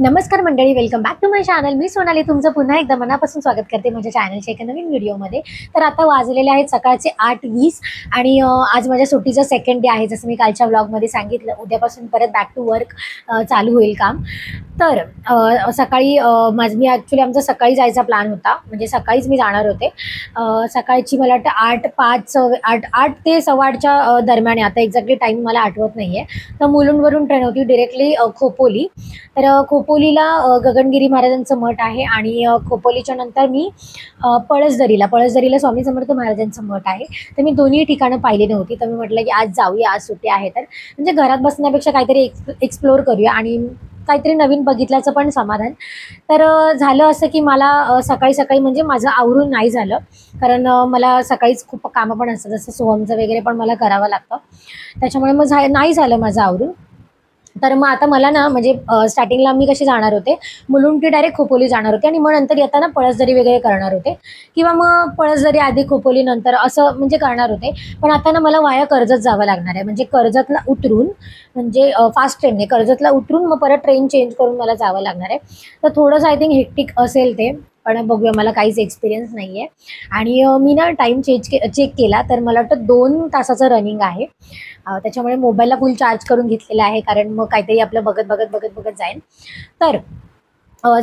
नमस्कार मंडळी, welcome back to my channel. मी सोनाली तुमचं पुन्हा एकदा मनापासून स्वागत करते माझ्या चॅनलच्या एका नवीन व्हिडिओमध्ये. तर आता वाजलेले आहेत सकाळचे 8:20 आणि आज माझ्या सुट्टीचा सेकंड डे आहे. जसं मी कालच्या व्लॉगमध्ये सांगितलं, उद्यापासून परत बॅक टू वर्क चालू होईल काम. तर सकाळी मी ॲक्च्युली आमचा सकाळी जायचा प्लॅन होता, म्हणजे सकाळीच मी जाणार होते. सकाळची मला वाटतं 8 ते 8:15च्या दरम्यान. आता एक्झॅक्टली टाईम मला आठवत नाही आहे. तर मुलुंडवरून ट्रेन होती डिरेक्टली खोपोली. तर खोपोलीला गगनगिरी महाराजांचं मठ आहे आणि खोपोलीच्या नंतर मी पळसदरीला स्वामी समर्थ महाराजांचं मठ आहे. तर मी दोन्ही ठिकाणं पाहिली नव्हती. तर मी म्हटलं की आज जाऊया, आज सुट्टी आहे तर म्हणजे घरात बसण्यापेक्षा काहीतरी एक्सप्लोअर करूया आणि काहीतरी नवीन बघितल्याचं पण समाधान. तर झालं असं की मला सकाळी म्हणजे माझं आवरून नाही झालं, कारण मला सकाळीच खूप कामं पण असतात, जसं सोहमचं वगैरे पण मला करावं लागतं. त्याच्यामुळे मग नाही झालं माझं आवरून. तर मग आता मला ना म्हणजे स्टार्टिंगला मी कशी जाणार होते, मुलुंड ते डायरेक्ट खोपोली जाणार होते आणि मग नंतर येताना पळसदरी वगैरे करणार होते, किंवा मग पळसदरी आधी खोपोली नंतर असं म्हणजे करणार होते. पण आता ना मला वाया कर्जत जावं लागणार आहे. म्हणजे कर्जतला उतरून, म्हणजे फास्ट ट्रेनने कर्जतला उतरून मग परत ट्रेन चेंज करून मला जावं लागणार आहे. तर थोडंसं आय थिंक हेक्टिक असेल ते, पण बघूया. मला काहीच एक्सपिरियन्स नाही आहे आणि मी ना टाईम चेक केला तर मला वाटतं 2 तासाचं रनिंग आहे. त्याच्यामुळे मोबाईलला फुल चार्ज करून घेतलेला आहे, कारण मग काहीतरी आपलं बघत जाईल. तर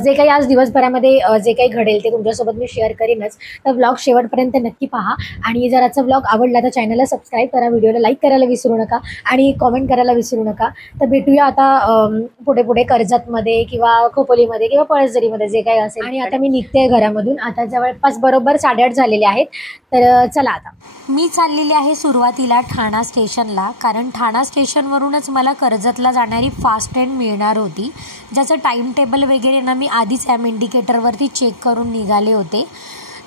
जे काही आज दिवसभरामध्ये जे काही घडेल ते तुमच्यासोबत मी शेअर करीनच. तर व्लॉग शेवटपर्यंत नक्की पहा आणि जर आजचा व्लॉग आवडला तर चॅनलला सबस्क्राईब करा, व्हिडिओला लाईक करायला विसरू नका आणि कॉमेंट करायला विसरू नका. तर भेटूया आता पुढे कर्जतमध्ये किंवा खोपोलीमध्ये किंवा पळसदरीमध्ये जे काही असेल. आणि आता मी निघते घरामधून. आता जवळपास बरोबर 8:30 झालेले आहेत. तर चला, आता मी चाललेली आहे सुरुवातीला ठाणा स्टेशनला, कारण ठाणा स्टेशनवरूनच मला कर्जतला जाणारी फास्ट ट्रेन मिळणार होती, ज्याचं टाईम टेबल वगैरे ना मी आधीच इंडिकेटरवरती चेक करून निघाले होते.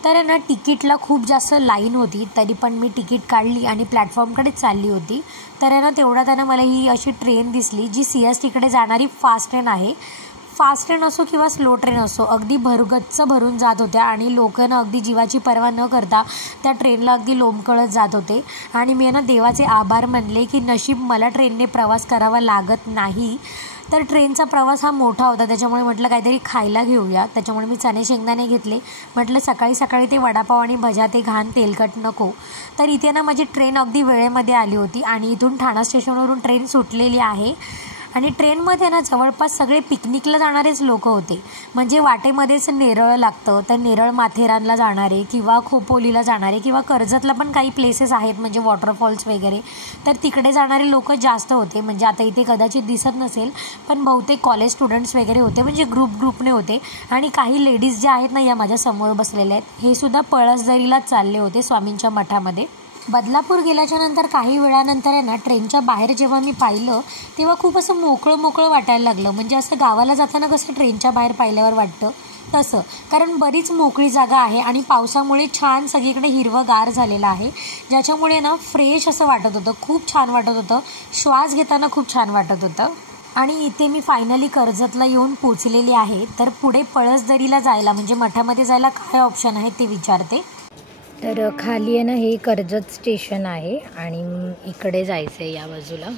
तर ना तिकीटला खूप जास्त लाईन होती, तरी पण मी तिकीट काढली आणि प्लॅटफॉर्मकडेच चालली होती. तर ना तेवढ्यात मला ही अशी ट्रेन दिसली, जी CSTकडे जाणारी फास्ट ट्रेन आहे. फास्ट ट्रेन असो किंवा स्लो ट्रेन असो, अगदी गच्च भरून जात होत्या आणि लोकांना अगदी जीवाची पर्वा न करता त्या ट्रेनला अगदी लोंबकळत जात होते. आणि मी देवाचे आभार मानले की नशीब मला ट्रेनने प्रवास करावा लागत नाही. तर ट्रेनचा प्रवास हा मोठा होता, त्याच्यामुळे म्हटलं काहीतरी खायला घेऊया. त्याच्यामुळे मी चणे शेंगदाणे घेतले. म्हटलं सकाळी ते वडापाव आणि भजा ते घाण तेलकट नको. तर इथे ना माझी ट्रेन अगदी वेळेमध्ये आली होती आणि इथून ठाणा स्टेशनवरून ट्रेन सुटलेली आहे. आणि ट्रेनमध्ये ना जवळपास सगळे पिकनिकला जाणारेच लोक होते. म्हणजे वाटेमध्येच नेरळ लागतं, तर नेरळ माथेरानला जाणारे किंवा खोपोलीला जाणारे किंवा कर्जतला पण काही प्लेसेस आहेत म्हणजे वॉटरफॉल्स वगैरे, तर तिकडे जाणारे लोक जास्त होते. म्हणजे आता इथे कदाचित दिसत नसेल, पण बहुतेक कॉलेज स्टुडंट्स वगैरे होते, म्हणजे ग्रुपने होते. आणि काही लेडीज ज्या आहेत ना, या माझ्या समोर बसलेल्या आहेत, हे सुद्धा पळसदरीलाच चालले होते स्वामींच्या मठामध्ये. बदलापूर गेल्याच्या नंतर काही वेळानंतर ना ट्रेनच्या बाहेर जेव्हा मी पाहिलं, तेव्हा खूप असं मोकळं वाटायला लागलं. म्हणजे असं गावाला जाताना कसं ट्रेनच्या बाहेर पाहिल्यावर वाटतं तसं, कारण बरीच मोकळी जागा आहे आणि पावसामुळे छान सगळीकडे हिरवंगार झालेलं आहे, ज्याच्यामुळे ना फ्रेश असं वाटत होतं, खूप छान वाटत होतं. श्वास घेताना खूप छान वाटत होतं. आणि इथे मी फायनली कर्जतला येऊन पोचलेली आहे. तर पुढे पळसदरीला जायला म्हणजे मठामध्ये जायला काय ऑप्शन आहे ते विचारते. तर खाली आहे ना, हे कर्जत स्टेशन आहे आणि इकडे जायचं आहे या बाजूला.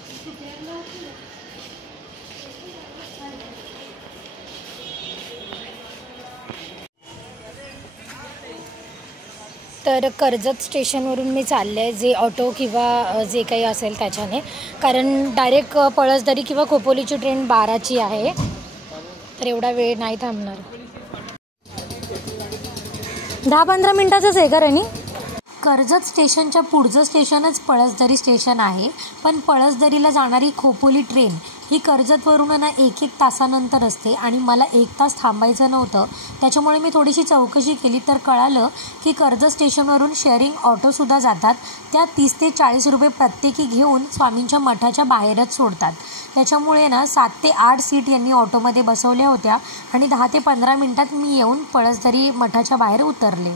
तर कर्जत स्टेशनवरून मी चालले आहे, जे ऑटो किंवा जे काही असेल त्याच्याने, कारण डायरेक्ट पळसदरी किंवा खोपोलीची ट्रेन 12ची आहे. तर एवढा वेळ नाही थांबणार. 10-15 मिनिटाचंच आहे का रणी? कर्जत स्टेशनच्या पुढचं स्टेशनच पळसदरी स्टेशन आहे, पण पळसदरीला जाणारी खोपोली ट्रेन ही कर्जतवरून ना 1-1 तासानंतर असते आणि मला 1 तास थांबायचं नव्हतं. त्याच्यामुळे मी थोडीशी चौकशी केली तर कळालं की कर्जत स्टेशनवरून शेअरिंग ऑटोसुद्धा जातात. त्या 30 ते 40 रुपये प्रत्येकी घेऊन स्वामींच्या मठाच्या बाहेरच सोडतात. त्याच्यामुळे ना 7 ते 8 सीट यांनी ऑटोमध्ये बसवल्या होत्या आणि 10 ते 15 मिनिटात मी येऊन पळसदरी मठाच्या बाहेर उतरले.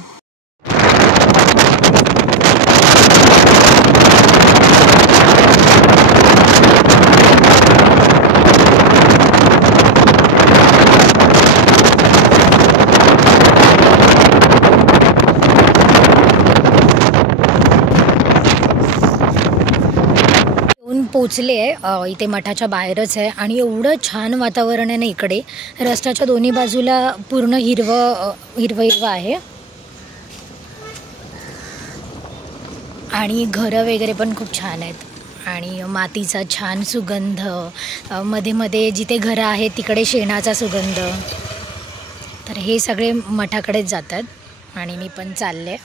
पोचले आहे, इथे मठाच्या बाहेरच आहे आणि एवढं छान वातावरण आहे ना इकडे. रस्त्याच्या दोन्ही बाजूला पूर्ण हिरवं आहे आणि घरं वगैरे पण खूप छान आहेत आणि मातीचा छान सुगंध, मध्ये मध्ये जिथे घरं आहेत तिकडे शेणाचा सुगंध. तर हे सगळे मठाकडेच जातात आणि मी पण चालले.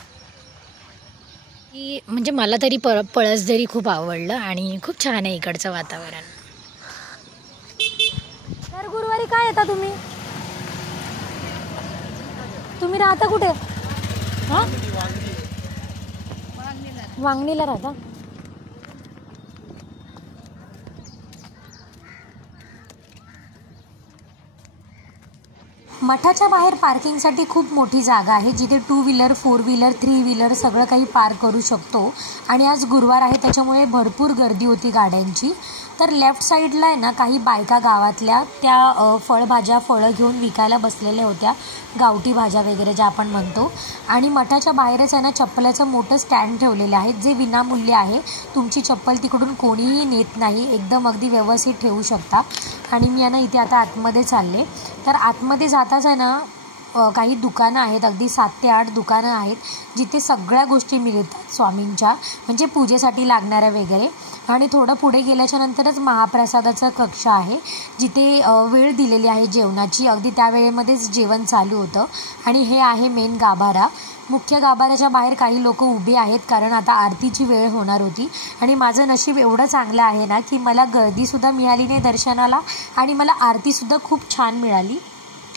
की म्हणजे मला तरी पळसदरी खूप आवडलं आणि खूप छान आहे इकडचं वातावरण. तर गुरुवारी काय येता तुम्ही? तुम्ही राहता कुठे? हां, वांगणीला राहता. मठाच्या बाहेर पार्किंगसाठी खूप मोठी जागा आहे, जिथे 2 व्हीलर 4 व्हीलर 3 व्हीलर सगळं काही पार्क करू शकतो. आणि आज गुरुवार आहे त्याच्यामुळे भरपूर गर्दी होती गाड्यांची. तर लेफ्ट साईडला आहे ना काही बायका गावातल्या त्या फळं घेऊन विकायला बसलेल्या होत्या, गावठी भाज्या वगैरे ज्या आपण म्हणतो. आणि मठाच्या बाहेरच आहे ना चप्पलाचं मोठं स्टँड ठेवलेलं आहे, जे विनामूल्य आहे. तुमची चप्पल तिकडून कोणीही नेत नाही, एकदम अगदी व्यवस्थित ठेवू शकता. आणि मी आहे ना इथे आता आतमध्ये चालले. तर आतमध्ये जाताच आहे ना काही दुकानं आहेत, अगदी 7 ते 8 दुकानं आहेत, जिथे सगळ्या गोष्टी मिळतात स्वामींच्या, म्हणजे पूजेसाठी लागणाऱ्या वगैरे. आणि थोडं पुढे गेल्याच्या नंतरच महाप्रसादाचा कक्ष आहे, जिथे वेळ दिलेली आहे जेवणाची. अगदी त्या वेळेमध्येच जेवण चालू होतं. आणि हे आहे मेन गाभारा. मुख्य गाभाऱ्याच्या बाहेर काही लोक उभे आहेत, कारण आता आरतीची वेळ होणार होती. आणि माझं नशीब एवढं चांगलं आहे ना की मला गर्दीसुद्धा मिळाली नाही दर्शनाला आणि मला आरतीसुद्धा खूप छान मिळाली.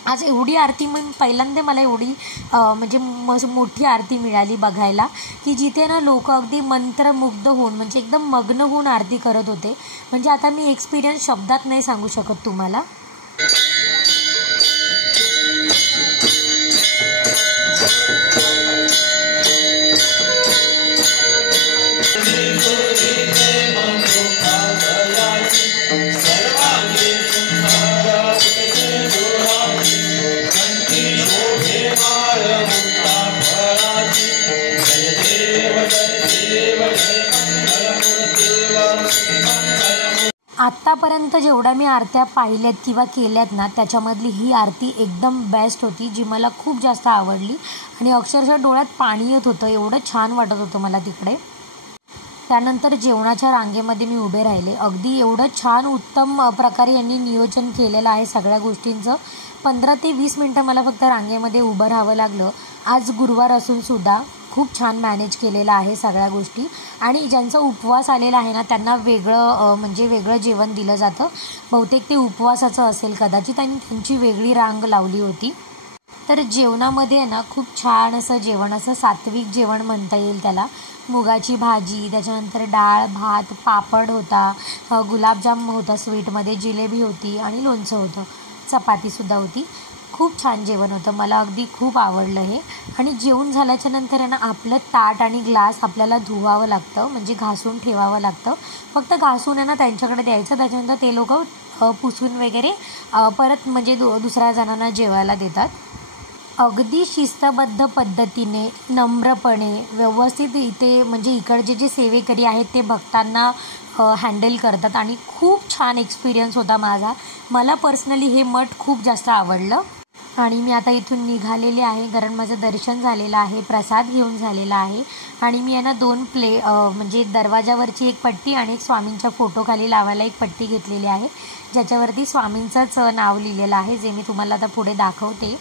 आज एवढी आरती पहिल्यांदा मला एवढी म्हणजे मोठी आरती मिळाली बघायला, की जिथे ना लोक अगदी मंत्रमुग्ध होऊन म्हणजे एकदम मग्न होऊन आरती करत होते. म्हणजे आता मी एक्सपिरियन्स शब्दात नाही सांगू शकत तुम्हाला. आत्तापर्यंत जेवढ्या मी आरत्या पाहिल्यात किंवा केल्यात ना, त्याच्यामधली ही आरती एकदम बेस्ट होती, जी मला खूप जास्त आवडली. आणि अक्षरशः डोळ्यात पाणी येत होतं, एवढं छान वाटत होतं मला तिकडे. त्यानंतर जेवणाच्या रांगेमध्ये मी उभे राहिले. अगदी एवढं छान उत्तम प्रकारे यांनी नियोजन केलेलं आहे सगळ्या गोष्टींचं. 15 ते 20 मिनटं मला फक्त रांगेमध्ये उभं राहावं लागलं. आज गुरुवार असूनसुद्धा खूप छान मॅनेज केलेलं आहे सगळ्या गोष्टी. आणि ज्यांचा उपवास आलेला आहे ना, त्यांना वेगळं जेवण दिलं जातं. बहुतेक ते उपवासाचं असेल कदाचित, आणि त्यांची वेगळी रांग लावली होती. तर जेवणामध्ये ना खूप छान असं जेवण, असं सात्विक जेवण म्हणता येईल त्याला. मुगाची भाजी, त्याच्यानंतर डाळ भात, पापड होता, गुलाबजाम होता स्वीटमध्ये, जिलेबी होती आणि लोणचं होतं, चपातीसुद्धा होती. खूप छान जेवण होतं, मला अगदी खूप आवडलं हे. आणि जेवण झाल्याच्या नंतर आहे ना आपलं ताट आणि ग्लास आपल्याला धुवावं लागतं, म्हणजे घासून ठेवावं लागतं. फक्त घासून आहे ना त्यांच्याकडे द्यायचं, त्याच्यानंतर ते लोक पुसून वगैरे परत म्हणजे दुसऱ्या जणांना जेवायला देतात. अगदी शिस्तबद्ध पद्धतीने, नम्रपणे, व्यवस्थित इथे म्हणजे इकडचे जे सेवेकरी आहेत ते भक्तांना हँडल करतात. आणि खूप छान एक्सपिरियन्स होता माझा. मला पर्सनली हे मठ खूप जास्त आवडलं. आणि मी आता इथून निघालेले आहे, कारण माझं दर्शन झालेलं आहे, प्रसाद घेऊन झालेला आहे. आणि मी यांना 2 म्हणजे दरवाजावरची एक पट्टी आणि एक स्वामींच्या फोटोखाली लावायला एक पट्टी घेतलेली आहे, ज्याच्यावरती स्वामींचंच नाव लिहिलेलं आहे, जे मी तुम्हाला आता पुढे दाखवते.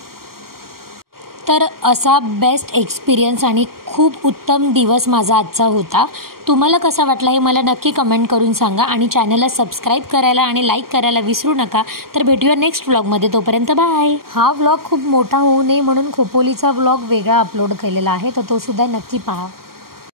तर असा बेस्ट एक्सपिरियन्स आणि खूप उत्तम दिवस माझा आजचा होता. तुम्हाला कसा वाटला हे मला नक्की कमेंट करून सांगा. आणि चॅनलला सबस्क्राईब करायला आणि लाईक करायला विसरू नका. तर भेटूया नेक्स्ट व्लॉगमध्ये, तोपर्यंत बाय. हा व्लॉग खूप मोठा होऊ नये म्हणून खोपोलीचा व्लॉग वेगळा अपलोड केलेला आहे, तर तो सुद्धा नक्की पहा.